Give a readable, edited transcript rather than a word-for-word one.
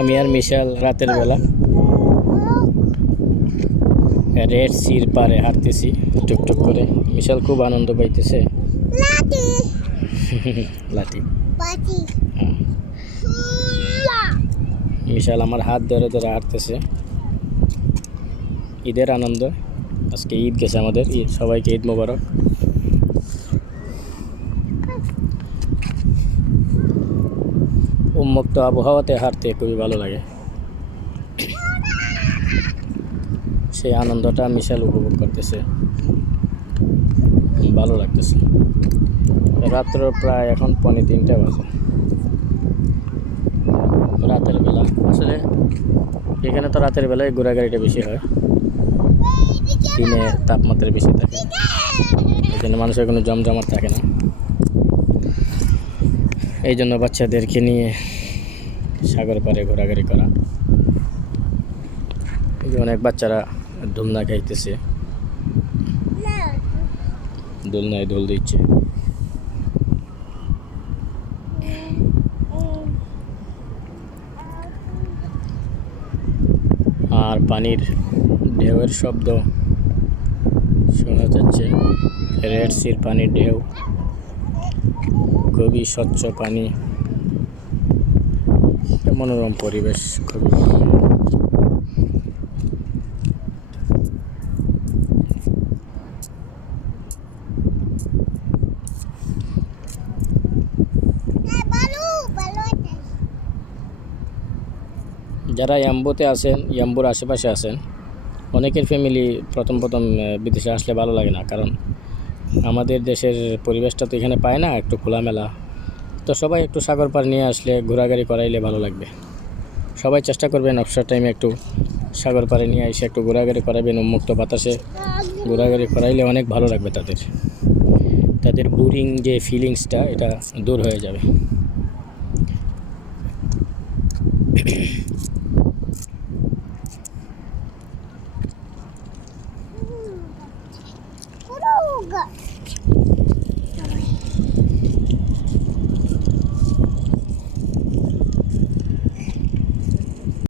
আমি আর মিশাল রাতের বেলা রেড সির পারে হাঁটতেছি টুকটুক করে। মিশাল খুব আনন্দ পাইতেছে। লাঠি মিশাল আমার হাত ধরে ধরে হাঁটতেছে। ঈদের আনন্দ। আজকে ঈদ গেছে আমাদের। ঈদ, সবাইকে ঈদ মোবারক। উন্মুক্ত আবহাওয়াতে হাঁটতে খুবই ভালো লাগে। সেই আনন্দটা মিশাল উপভোগ করতেছে, ভালো লাগতেছে। রাত্র প্রায় এখন 2:45 বাজে। রাতের বেলা আসলে এখানে তো রাতের বেলায় ঘোরাঘুরিটা বেশি হয়, দিনে তাপমাত্রা বেশি থাকে, এখানে মানুষের কোনো জমজমাট থাকে না। এই জন্য বাচ্চাদেরকে নিয়ে সাগর পাড়ে ঘোরাঘুরি করা। অনেক বাচ্চারা দোলনা খাইতেছে, দোলনায় দোল দিচ্ছে। আর পানির ঢেউয়ের শব্দ শোনা যাচ্ছে। রেড সির পানির ঢেউ, খুবই স্বচ্ছ পানি, মনোরম পরিবেশ, খুবই ভালো। যারা ইয়াম্বুতে আছেন, ইয়াম্বুর আশেপাশে আছেন, অনেকের ফ্যামিলি প্রথম বিদেশে আসলে ভালো লাগে না, কারণ আমাদের দেশের পরিবেশটা তো এখানে পায় না, একটু খোলামেলা। তো সবাই একটু সাগর পাড় নিয়ে আসলে ঘোরাঘুরি করাইলে ভালো লাগবে। সবাই চেষ্টা করবেন অবসর টাইমে একটু সাগর পাড়ে নিয়ে এসে একটু ঘোরাঘুরি করাবেন। উন্মুক্ত বাতাসে ঘোরাঘুরি করাইলে অনেক ভালো লাগবে তাদের বোরিং যে ফিলিংসটা, এটা দূর হয়ে যাবে।